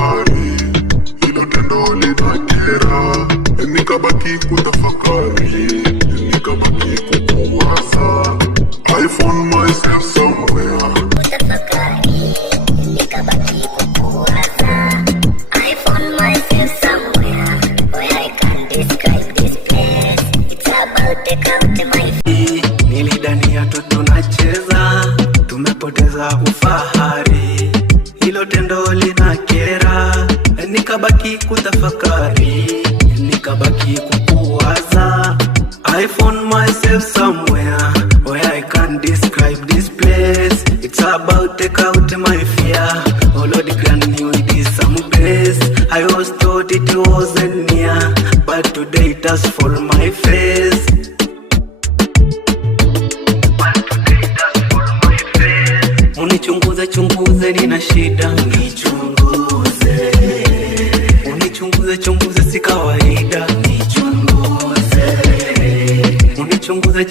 fahari, hilo tendo linakera, nikabaki kutafakari, nikabaki kukuwaza. I found myself somewhere. Kutafakari, nikabaki kukuwaza. I found myself somewhere where I can't describe this place. It's about to come to my feet. Nilidhania tu tunacheza, tumepoteza ufahari, hilo tendo linakera, nikabaki kutafakari, nikabaki kukuwaza. I found myself somewhere where I can't describe this place. It's about to take out my fear. Oh Lord, grant me this some grace. I always thought it wasn't near, but today it has fallen my face. Unichunguze chunguze, nina shida, unichunguze. Unichunguze chunguze, si kawaida, unichunguze. Unichunguze